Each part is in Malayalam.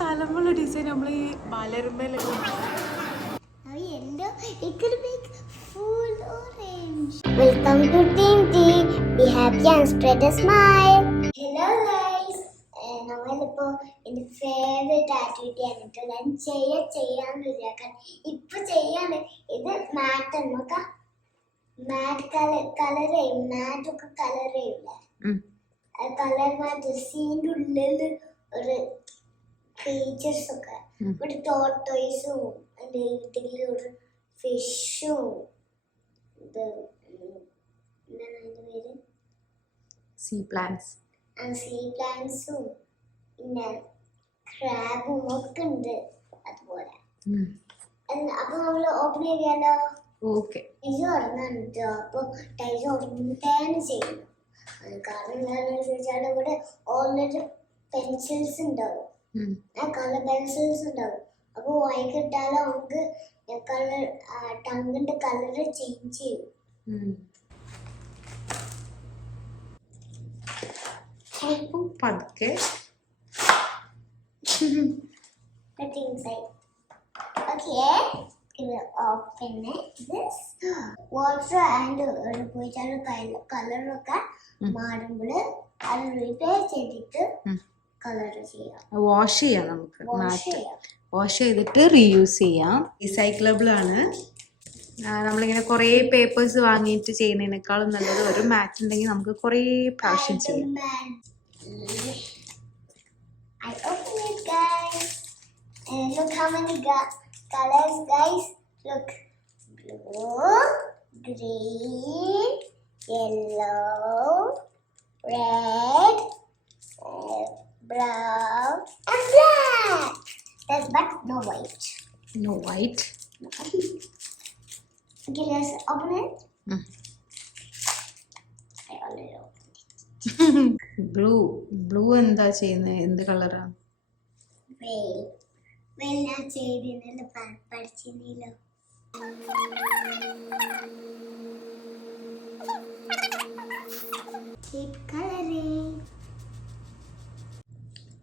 തലമുള്ള ഡിസൈൻ നമ്മൾ ഈ ബാലരമ്പയിലൊക്കെ. Welcome to Team Tea. Be happy and spread a smile. Hello guys. നമ്മളിപ്പോ എന്റെ ഫേവറേറ്റ് ആക്ടിവിറ്റി ആയിട്ട് ഞാൻ ചെയ്യാന്ന് വിചാരിക്കാൻ ഇപ്പൊ ചെയ്യാണ്. ഇത് മാറ്റ് നോക്കാം. മാറ്റ് കളർ ചെയ്യും. മാറ്റ് ഒക്കെ കളർ ചെയ്യില്ലേ? കളർ മാറ്റ് സീൻ്റെ ഉള്ളില് ഒരു ക്രീച്ചേഴ്സ് ഒക്കെ, ഒരു ടോർട്ടോയ്സും അല്ലെങ്കിൽ ഒരു ഫിഷും, സീ പ്ലാന്റ്സും പിന്നെ ക്രാബും ഒക്കെ ഉണ്ട്. അതുപോലെ അപ്പൊ നമ്മള് ഓപ്പൺ ചെയ്താലോ? ടൈസ് തുറന്നിട്ട് അപ്പൊ ടൈസ് ഉടനെ ചെയ്യണം. കാരണം എന്താണെന്ന് ചോദിച്ചാൽ ഇവിടെ ഓൾറെഡി പെൻസിൽസ് ഉണ്ടാവും, കളർ പെൻസിൽസ് ഉണ്ടാവും. അപ്പൊ വായിക്കിട്ടാലും നമുക്ക് കളർ ടങ്ങിന്റെ കളർ ചേഞ്ച് ചെയ്യും. പതുക്കെ open this water and പോയിട്ടാണ് കളറൊക്കെ മാറുമ്പോൾ അത് റിപ്പയർ ചെയ്തിട്ട് കളർ ചെയ്യാം. വാഷ് ചെയ്യാം, നമുക്ക് വാഷ് ചെയ്തിട്ട് റീയൂസ് ചെയ്യാം. റീസൈക്ലബിൾ ആണ്. നമ്മളിങ്ങനെ കുറേ പേപ്പേഴ്സ് വാങ്ങിയിട്ട് ചെയ്യുന്നതിനേക്കാളും നല്ലത് ഒരു മാറ്റ് ഉണ്ടെങ്കിൽ നമുക്ക് കുറേ പ്രാവശ്യം ചെയ്യാം. I open it, guys, and look how many colors, guys. Look, blue, green, yellow, red, brown, and black. But no white. No white. Okay, let's open it. I already opened it. Blue എന്താ ചെയ്യുന്നത്? എന്ത് കളറാണ്? ഞാൻ ചെയ്തിരുന്നല്ലോ, പഠിച്ചിരുന്നല്ലോ.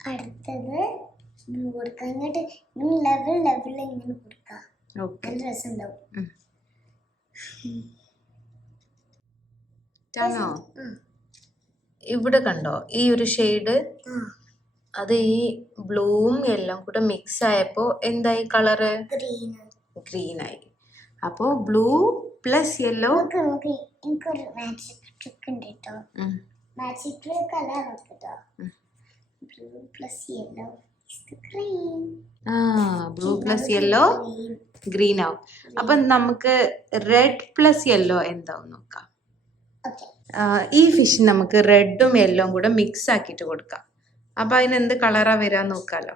അടുത്തത് ബ്ലൂ കൊടുക്കാം. ഇങ്ങോട്ട് ലെവൽ ഇങ്ങനെ കൊടുക്കാം. നല്ല രസമുണ്ടാവും. ഇവിടെ കണ്ടോ ഈ ഒരു ഷെയ്ഡ്? അത് ഈ ബ്ലൂവും എല്ലാം കൂടെ മിക്സ് ആയപ്പോ എന്തായി? കളറ് ഗ്രീൻ ആയി. അപ്പോ ബ്ലൂ പ്ലസ് യെല്ലോ. എനിക്കൊരു മാജിക് ട്രിക്ക് ഉണ്ട് കേട്ടോ. മാജിക് കളർ കേട്ടോ. Blue plus yellow green. Blue plus yellow green ആവും. അപ്പൊ നമുക്ക് റെഡ് പ്ലസ് യെല്ലോ എന്താവും നോക്കാം. ഈ ഫിഷ് നമുക്ക് റെഡും യെല്ലോയും കൂടെ മിക്സ് ആക്കിയിട്ട് കൊടുക്കാം. അപ്പൊ അതിന് എന്ത് കളറാ വരാൻ നോക്കാലോ.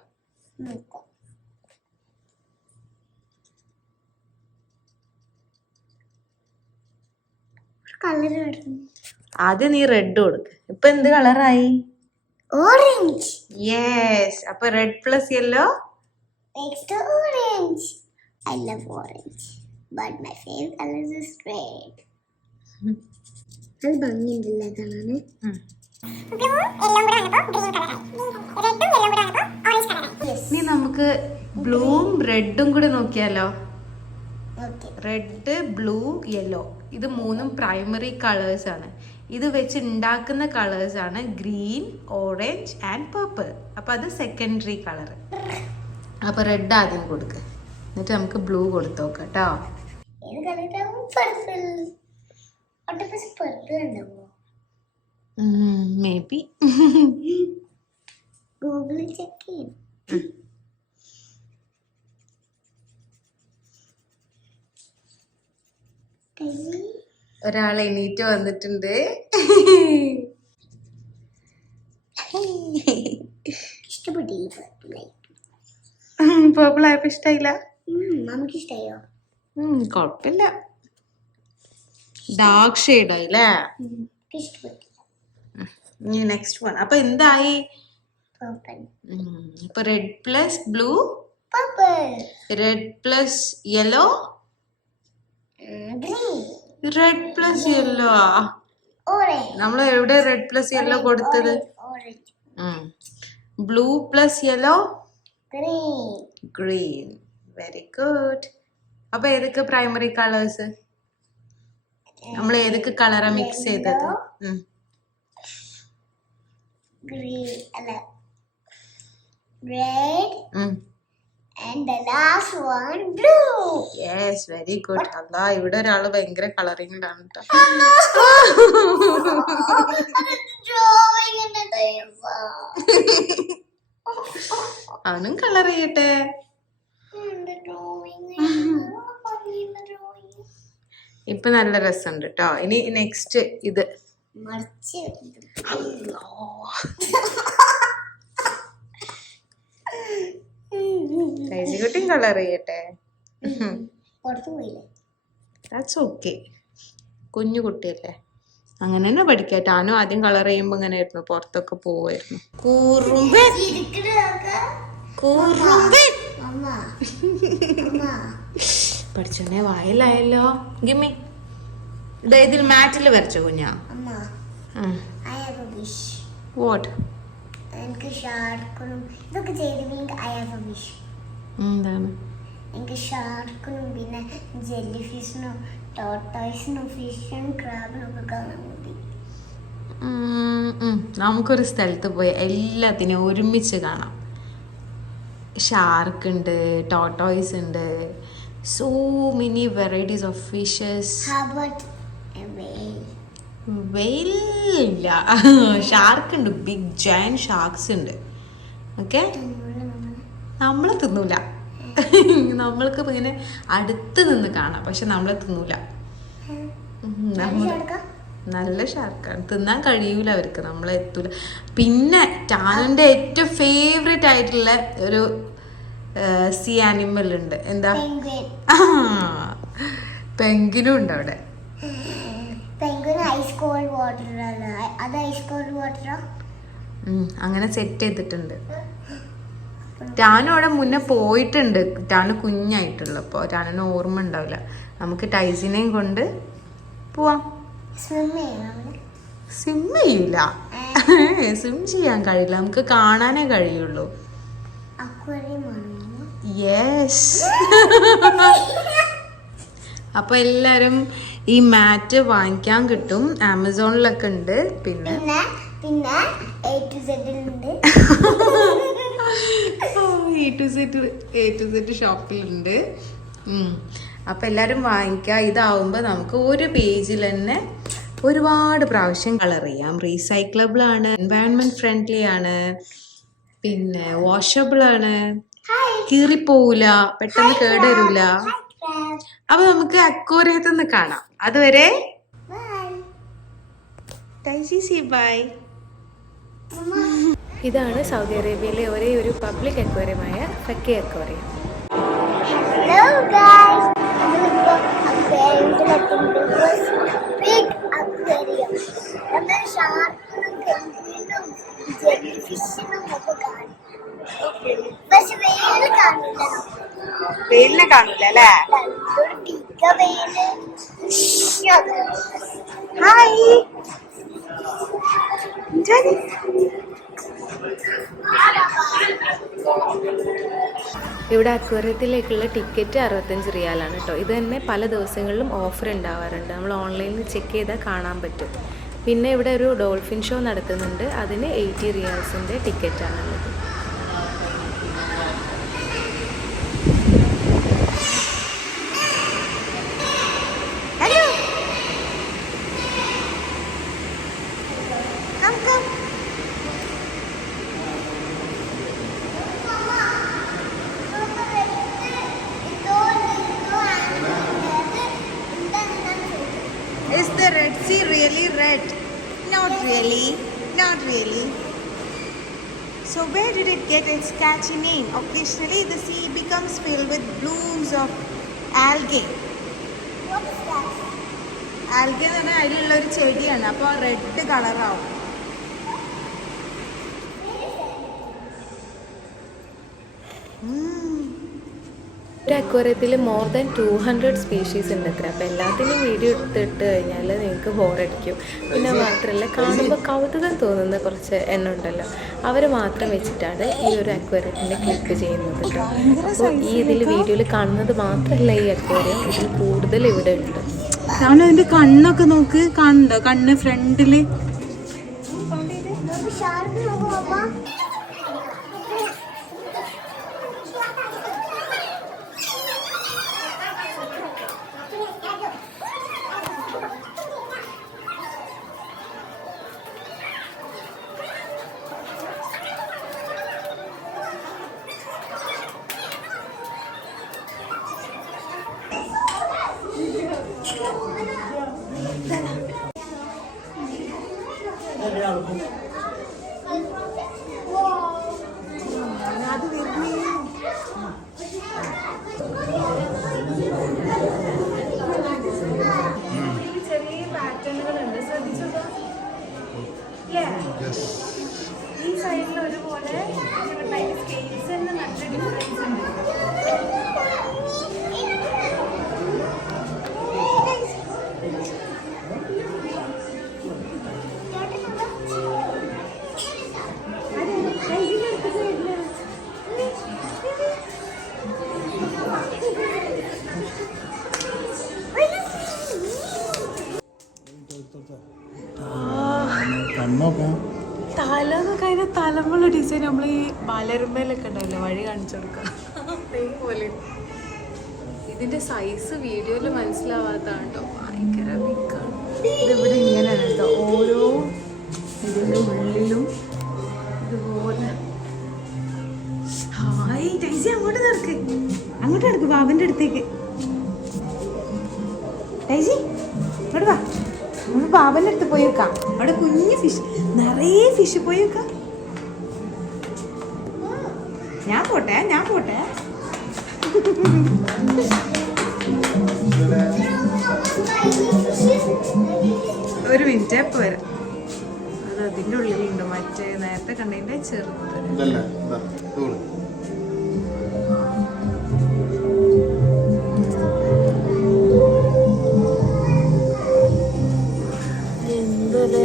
ആദ്യം നീ റെഡ് കൊടുക്ക്. ഇപ്പൊ എന്ത് കളറായി? ഓറഞ്ച്. യെസ്. അപ്പൊ red plus yellow orange. I love orange, but my favorite color is red. അത് ഭംഗിയുണ്ടല്ലേ കാണാന്. ഇനി നമുക്ക് ബ്ലൂവും റെഡും കൂടെ നോക്കിയാലോ. റെഡ്, ബ്ലൂ, യെല്ലോ ഇത് മൂന്നും പ്രൈമറി കളേഴ്സ് ആണ്. ഇത് വെച്ച് ഉണ്ടാക്കുന്ന കളേഴ്സ് ആണ് ഗ്രീൻ, ഓറഞ്ച് ആൻഡ് പർപ്പിൾ. അപ്പൊ അത് സെക്കൻഡറി കളർ. അപ്പൊ റെഡ് ആദ്യം കൊടുക്ക്, എന്നിട്ട് നമുക്ക് ബ്ലൂ കൊടുത്തു നോക്കാം കേട്ടോ. മേബി ഗൂഗിളിൽ ചെക്ക് ചെയ്യും. ഒരാൾ എണീറ്റ് വന്നിട്ടുണ്ട്. പേർപ്പിൾ ആയപ്പോ ഇഷ്ടായില്ല? നമുക്ക് ഇഷ്ടായോ? കൊഴപ്പില്ല. ഡാർക്ക് ഷെയ്ഡ് ആയില്ലേ? Next one. അപ്പൊ എന്തായി? ഇപ്പൊ red plus blue, red plus yellow, red plus yellow. നമ്മൾ എവിടെ റെഡ് പ്ലസ് യെല്ലോ കൊടുത്തത്? Blue plus yellow green. Green. Very good. അപ്പൊ ഏതൊക്കെ പ്രൈമറി കളേഴ്സ്? നമ്മൾ ഏതൊക്കെ കളറാ മിക്സ് ചെയ്തത്? Green, red, and the last one blue. Yes, very good. അല്ലാ, ഇവിടെ ഒരാള് ഭയങ്കര കളറിംഗിലാണ് കേട്ടോ. അവനും കളർ ചെയ്യട്ടെ. ഇപ്പൊ നല്ല രസമുണ്ട് കേട്ടോ. ഇനി നെക്സ്റ്റ് ഇത് കുട്ടിയും കളർ ചെയ്യട്ടെ. ദാറ്റ്സ് ഓക്കെ, കുഞ്ഞു കുട്ടിയല്ലേ, അങ്ങനെ തന്നെ പഠിക്കാം. ടാനു ആദ്യം കളർ ചെയ്യുമ്പോ ഇങ്ങനെ ആയിരുന്നു, പുറത്തൊക്കെ പോവായിരുന്നു. പഠിച്ചോനെ വായലായല്ലോ. ഗിമ്മി ഇതിൽ മാറ്റിൽ വരച്ചോ കുഞ്ഞാ? വാട്ട്? എന്താണ്? എനിക്ക് ഷാർക്കിനും പിന്നെ ജെല്ലി ഫിഷിനും ടോർട്ടോയ്സിനും ഫിഷും ക്രാബിനും ഒക്കെ കാണാൻ മതി. നമുക്കൊരു സ്ഥലത്ത് പോയി എല്ലാത്തിനും ഒരുമിച്ച് കാണാം. ഷാർക്ക് ഉണ്ട്, ടോർട്ടോയ്സ് ഉണ്ട്, so many varieties of fishes. വെയിൽ ഇല്ല, ഷാർക്ക് ഉണ്ട്, ബിഗ് ജയന്റ് ഷാർക്സ് ഉണ്ട്. ഓക്കെ, നമ്മളെ തിന്നൂല. നമ്മൾക്ക് ഇങ്ങനെ അടുത്ത് നിന്ന് കാണാം, പക്ഷെ നമ്മളെ തിന്നൂല. നല്ല ഷാർക്കാണ്, തിന്നാൻ കഴിയൂല അവർക്ക്, നമ്മളെ എത്തൂല. പിന്നെ ടാനുന്റെ ഏറ്റവും ഫേവറേറ്റ് ആയിട്ടുള്ള ഒരു സീ ആനിമൽ ഉണ്ട്. എന്താ? പെൻഗ്വിനും ഉണ്ട് അവിടെ. അങ്ങനെ സെറ്റ് ചെയ്തിട്ടുണ്ട്. ടാനു അവിടെ മുന്നേ പോയിട്ടുണ്ട്. ടാനു കുഞ്ഞായിട്ടുള്ളപ്പോ ടാനിന് ഓർമ്മ ഉണ്ടാവില്ല. നമുക്ക് ടൈസിനെയും കൊണ്ട് പോവാം. സ്വിം ചെയ്യൂല, സ്വിം ചെയ്യാൻ കഴിയില്ല, നമുക്ക് കാണാനേ കഴിയുള്ളൂ. യെസ്. അപ്പൊ എല്ലാരും ഈ മാറ്റ് വാങ്ങിക്കാൻ കിട്ടും, ആമസോണിലൊക്കെ ഉണ്ട്. പിന്നെ A to Z ഷോപ്പിലുണ്ട്. അപ്പൊ എല്ലാരും വാങ്ങിക്കുക. ഇതാവുമ്പോ നമുക്ക് ഒരു പേജിൽ തന്നെ ഒരുപാട് പ്രാവശ്യം കളർ ചെയ്യാം. റീസൈക്ലബിൾ ആണ്, എൻവയൺമെന്റ് ഫ്രണ്ട്ലി ആണ്, പിന്നെ വാഷബിൾ ആണ്, കീറിപ്പോവില്ല, പെട്ടെന്ന് കേടരൂല. അപ്പൊ നമുക്ക് അക്വേറിയത്തിൽ നിന്ന് കാണാം. അതുവരെ ബൈ. ഇതാണ് സൗദി അറേബ്യയിലെ ഒരേ ഒരു പബ്ലിക് അക്വേറിയമായ Fakieh aquarium. Hello guys, big aquarium. നമ്മൾ ഷാർക്കിനും പെൻഗ്വിനും ജെല്ലി ഫിഷിനും ഒക്കെ കാണും, പക്ഷെ വെയിലിൽ കാണില്ല. വെയിലിനെ കാണൂല അല്ലേ? ഹായ്. ഇവിടെ അക്വേറിയത്തിലേക്കുള്ള ടിക്കറ്റ് 65 റിയാലാണ് കേട്ടോ. ഇത് തന്നെ പല ദിവസങ്ങളിലും ഓഫർ ഉണ്ടാവാറുണ്ട്. നമ്മൾ ഓൺലൈനിൽ ചെക്ക് ചെയ്താൽ കാണാൻ പറ്റും. പിന്നെ ഇവിടെ ഒരു ഡോൾഫിൻ ഷോ നടത്തുന്നുണ്ട്, അതിന് 80 റിയാൽസിൻ്റെ ടിക്കറ്റാണുള്ളത്. Is the Red Sea really red? Not really. Not really. So where did it get its catchy name? Occasionally the sea becomes filled with blooms of algae. What is that? Algae എന്ന് പറഞ്ഞാൽ അതിലുള്ള ഒരു ചെടിയാണ്. അപ്പോൾ റെഡ് കളറാവും. ഒരു അക്വേറിയത്തിൽ മോർ ദാൻ 200 സ്പീഷീസ് ഉണ്ട് അത്ര. അപ്പോൾ എല്ലാത്തിനും വീഡിയോ എടുത്തിട്ട് കഴിഞ്ഞാൽ നിങ്ങൾക്ക് ബോറടിക്കും. പിന്നെ മാത്രമല്ല കാണുമ്പോൾ കൗതുകം തോന്നുന്ന കുറച്ച് എണ്ണം ഉണ്ടല്ലോ, അവർ മാത്രം വെച്ചിട്ടാണ് ഈ ഒരു അക്വേറിയത്തിൻ്റെ ക്ലിപ്പ് ചെയ്യുന്നത് കേട്ടോ. അപ്പോൾ ഈ ഇതിൽ വീഡിയോയിൽ കാണുന്നത് മാത്രമല്ല ഈ അക്വേറിയം, ഇതിൽ കൂടുതൽ ഇവിടെ ഉണ്ട്. ഞാനതിൻ്റെ കണ്ണൊക്കെ നോക്ക്, കാണുന്നുണ്ടോ? കണ്ണ് ഫ്രണ്ടിൽ ചെറിയ പാറ്റേണുകളുണ്ട്, ശ്രദ്ധിച്ചോട്ടോ. ഈ സൈഡിൽ ഒരുപോലെ സ്കെയിൽസ് തന്നെ നല്ല ഡിഫറൻസ് ഉണ്ട്. തലന്നൊക്കെ അതിൻ്റെ തലമുള്ള ഡിസൈൻ നമ്മൾ ഈ മലരുമ്പയിലൊക്കെ ഉണ്ടാവില്ല, വഴി കാണിച്ചു കൊടുക്കാം അതേപോലെ. ഇതിൻ്റെ സൈസ് വീഡിയോയിൽ മനസ്സിലാവാത്തതാണ് കേട്ടോ, ഭയങ്കര ബിഗാണ്. ഇതിവിടെ ഇങ്ങനെയാണ് കേട്ടോ, ഓരോ ഇതിൻ്റെ ഉള്ളിലും ഇതുപോലെ. ഹായ് ടൈസി, അങ്ങോട്ട് നടക്ക് ബാബൻ്റെ അടുത്തേക്ക്. ടൈസി ഇങ്ങോട്ട് വാ, നമ്മൾ ബാബൻ്റെ അടുത്ത് പോയി വെക്കാം. അവിടെ കുഞ്ഞ് ഫിഷ്, നിറയെ ഫിഷ് പോയി വെക്കാം. ഞാൻ പോട്ടെ ഒരു മിനിറ്റ്, എപ്പോൾ വരാം. അത് അതിൻ്റെ ഉള്ളിലുണ്ട്, മറ്റേ നേരത്തെ കണ്ടതിൻ്റെ ചെറുത്. എന്തൊരു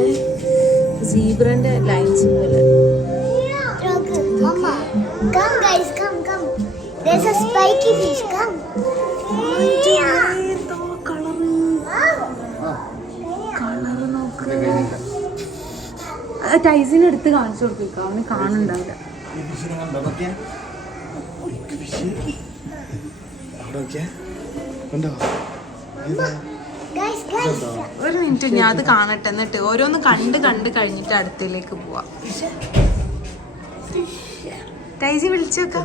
സീബ്രന്റെ ലൈൻസ് പോലെ. Come guys, come. There's a spiky fish, come. Colour നോക്ക്. ടൈസിന് എടുത്ത് കാണിച്ചു കൊടുക്കുക, അവന് കാണുന്നുണ്ടാവില്ല. ഒരു മിനിറ്റ്, ഞാൻ അത് കാണട്ടെ, എന്നിട്ട് ഓരോന്ന് കണ്ട് കഴിഞ്ഞിട്ട് അടുത്തേക്ക് പോവാം. ടൈസി വിളിച്ചു വെക്കാം.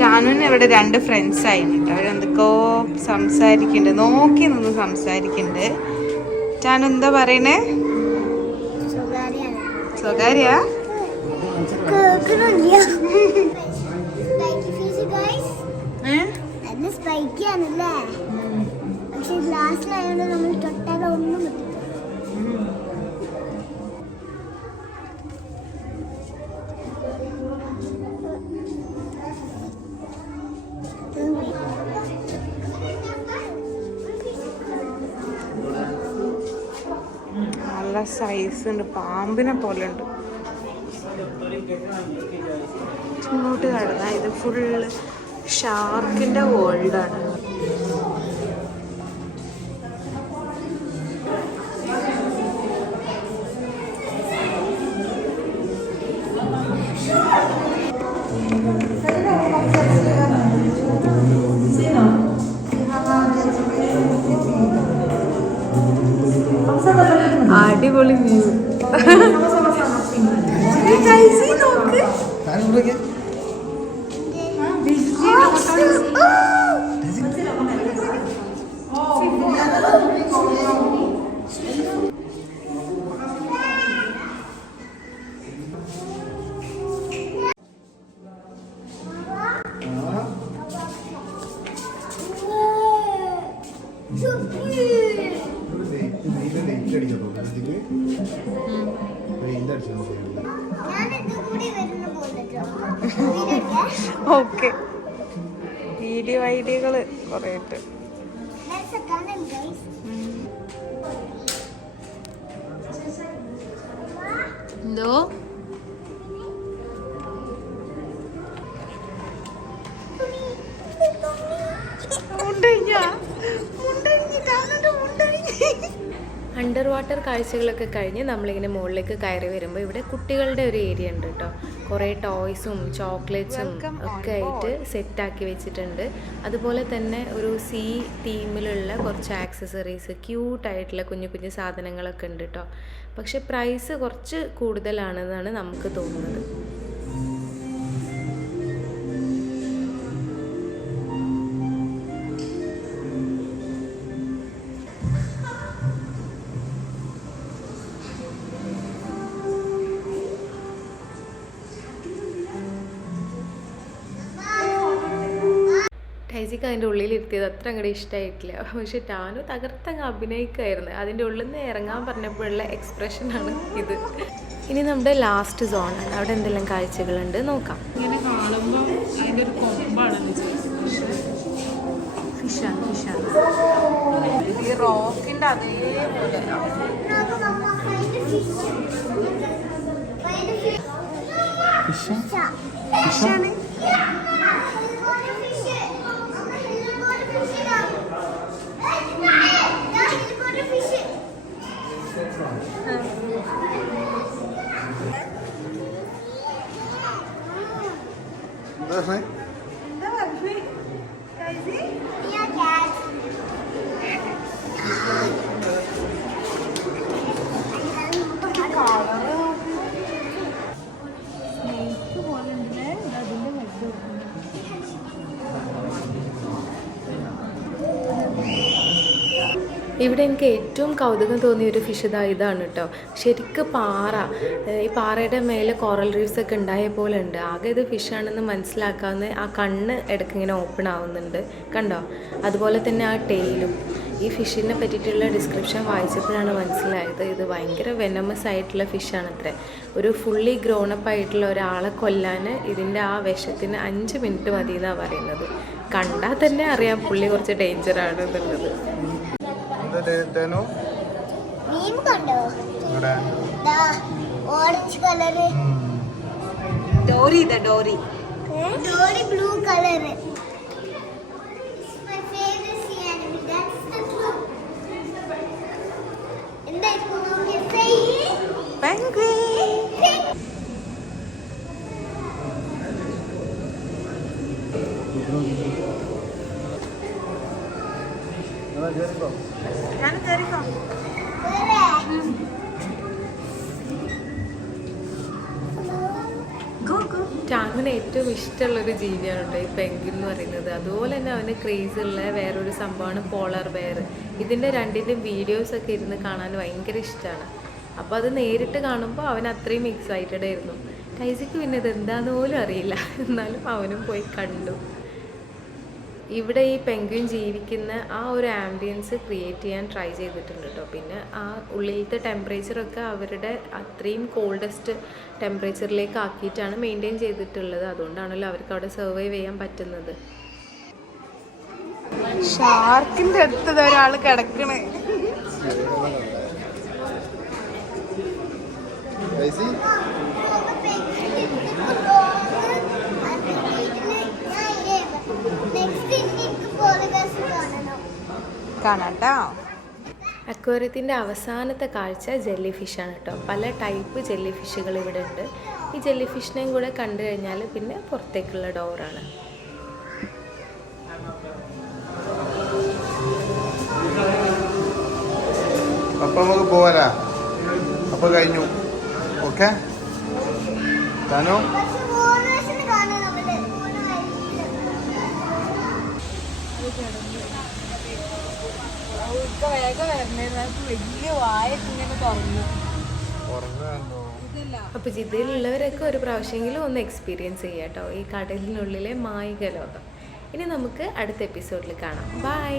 ടാനുവിന് ഇവിടെ 2 ഫ്രണ്ട്സ് ആയിട്ടുണ്ട്, അവരെന്തൊക്കെയോ സംസാരിക്കുന്നുണ്ട്, നോക്കി നിന്ന് സംസാരിക്കുന്നുണ്ട്. ടാനു എന്താ പറയണേ? സ്വകാര്യ സ്പൈക്കിയാണല്ലേ, പക്ഷെ ഗ്ലാസ്സിലായോണ്ട് നമ്മൾ തൊട്ടാലോ ഒന്നും പറ്റില്ല. നല്ല സൈസ് ഉണ്ട്, പാമ്പിനെ പോലെ ഉണ്ട്. ഇങ്ങോട്ട് കടന്ന ഇത് ഫുള്ള് ഷാർക്കിന്റെ വേൾഡാണ്. അടിപൊളി വ്യൂ. നോക്ക്, ഓക്കെ വീഡിയോ ഐഡിയകൾ കുറേ ഉണ്ട്. Let's a tunnel, guys. എന്തോ അണ്ടർ വാട്ടർ കാഴ്ചകളൊക്കെ കഴിഞ്ഞ് നമ്മളിങ്ങനെ മുകളിലേക്ക് കയറി വരുമ്പോൾ ഇവിടെ കുട്ടികളുടെ ഒരു ഏരിയ ഉണ്ട് കേട്ടോ. കുറേ ടോയ്സും ചോക്ലേറ്റ്സും ഒക്കെ ആയിട്ട് സെറ്റാക്കി വെച്ചിട്ടുണ്ട്. അതുപോലെ തന്നെ ഒരു സീ തീമിലുള്ള കുറച്ച് ആക്സസറീസ്, ക്യൂട്ടായിട്ടുള്ള കുഞ്ഞു കുഞ്ഞു സാധനങ്ങളൊക്കെ ഉണ്ട് കേട്ടോ. പക്ഷെ പ്രൈസ് കുറച്ച് കൂടുതലാണെന്നാണ് നമുക്ക് തോന്നുന്നത്. ടൈസിക്ക് അതിൻ്റെ ഉള്ളിലിരുത്തിയത് അത്ര അങ്ങോട്ട് ഇഷ്ടമായിട്ടില്ല. പക്ഷെ ടാനു തകർത്തങ്ങ് അഭിനയിക്കുമായിരുന്നു. അതിൻ്റെ ഉള്ളിൽ നിന്ന് ഇറങ്ങാൻ പറഞ്ഞപ്പോഴുള്ള എക്സ്പ്രഷനാണ് ഇത്. ഇനി നമ്മുടെ ലാസ്റ്റ് സോണാണ്. അവിടെ എന്തെല്ലാം കാഴ്ചകളുണ്ട് നോക്കാം. ഇങ്ങനെ കാണുമ്പോൾ അതിൻ്റെ ഒരു കൊമ്പാണെന്ന് വിചാരിച്ചു. ഫിഷാണ് ഈ റോക്കിൻ്റെ അതേപോലെ. ഫിഷാണ്. ഇവിടെ എനിക്ക് ഏറ്റവും കൗതുകം തോന്നിയ ഒരു ഫിഷ് ഇതാണ് കേട്ടോ. ശരിക്കും പാറ, ഈ പാറയുടെ മേലെ കോറൽ റീഫ്സ് ഒക്കെ ഉണ്ടായ പോലെ ഉണ്ട്. ആകെ ഇത് ഫിഷാണെന്ന് മനസ്സിലാക്കാവുന്ന ആ കണ്ണ് ഇടയ്ക്ക് ഇങ്ങനെ ഓപ്പൺ ആവുന്നുണ്ട്, കണ്ടോ? അതുപോലെ തന്നെ ആ ടെയിലും. ഈ ഫിഷിനെ പറ്റിയിട്ടുള്ള ഡിസ്ക്രിപ്ഷൻ വായിച്ചപ്പോഴാണ് മനസ്സിലായത് ഇത് ഭയങ്കര വെനമസ് ആയിട്ടുള്ള ഫിഷാണത്രേ. ഒരു ഫുള്ളി ഗ്രോണപ്പ് ആയിട്ടുള്ള ഒരാളെ കൊല്ലാൻ ഇതിൻ്റെ ആ വിഷത്തിന് 5 മിനിറ്റ് മതി എന്നാണ് പറയുന്നത്. കണ്ടാൽ തന്നെ അറിയാം പുള്ളി കുറച്ച് ഡേഞ്ചറാണ് എന്നുള്ളത്. മീൻ കണ്ടോ? Orange colour, Dory Dory blue colour. My favorite sea animal. That's the truth. എന്തായിരിക്കും നോക്കിയ ടാനുവിന് ഏറ്റവും ഇഷ്ടമുള്ളൊരു ജീവിയാണ് കേട്ടോ ഈ പെൻഗ്വിൻ എന്ന് പറയുന്നത്. അതുപോലെ തന്നെ അവന് ക്രേസുള്ള വേറൊരു സംഭവമാണ് പോളർ ബെയർ. ഇതിൻ്റെ രണ്ടിൻ്റെയും വീഡിയോസൊക്കെ ഇരുന്ന് കാണാൻ ഭയങ്കര ഇഷ്ടമാണ്. അപ്പോൾ അത് നേരിട്ട് കാണുമ്പോൾ അവൻ അത്രയും എക്സൈറ്റഡ് ആയിരുന്നു. ടൈസിക്ക് പിന്നെ ഇത് എന്താണെന്ന് പോലും അറിയില്ല, എന്നാലും അവനും പോയി കണ്ടു. ഇവിടെ ഈ പെൻഗ്വിൻ ജീവിക്കുന്ന ആ ഒരു ആംബിയൻസ് ക്രിയേറ്റ് ചെയ്യാൻ ട്രൈ ചെയ്തിട്ടുണ്ട് കേട്ടോ. പിന്നെ ആ ഉള്ളിലത്തെ ടെമ്പറേച്ചറൊക്കെ അവരുടെ അത്രയും കോൾഡസ്റ്റ് ടെമ്പറേച്ചറിലേക്ക് ആക്കിയിട്ടാണ് മെയിൻറ്റെയിൻ ചെയ്തിട്ടുള്ളത്. അതുകൊണ്ടാണല്ലോ അവർക്ക് അവിടെ സർവൈവ് ചെയ്യാൻ പറ്റുന്നത്. ഷാർക്കിന്റെ അടുത്ത് ഒരാൾ കിടക്കണേ. കാണാട്ടോ. അക്വേറിയത്തിൻ്റെ അവസാനത്തെ കാഴ്ച ജെല്ലി ഫിഷാണ് കേട്ടോ. പല ടൈപ്പ് ജെല്ലി ഫിഷുകൾ ഇവിടെ ഉണ്ട്. ഈ ജെല്ലി ഫിഷിനെയും കൂടെ കണ്ടു കഴിഞ്ഞാൽ പിന്നെ പുറത്തേക്കുള്ള ഡോറാണ്. അപ്പം നമുക്ക് പോവാലാ. അപ്പം കഴിഞ്ഞു. ഓക്കെ താനോ വേഗം വരണേന്ന് വലിയ വായൊക്കെ ഇങ്ങനെ തുറന്നു. അപ്പോൾ ജിദ്ദയിലുള്ളവരൊക്കെ ഒരു പ്രാവശ്യമെങ്കിലും ഒന്ന് എക്സ്പീരിയൻസ് ചെയ്യാം കേട്ടോ ഈ കടലിനുള്ളിലെ മായിക ലോകം. ഇനി നമുക്ക് അടുത്ത എപ്പിസോഡിൽ കാണാം. ബൈ.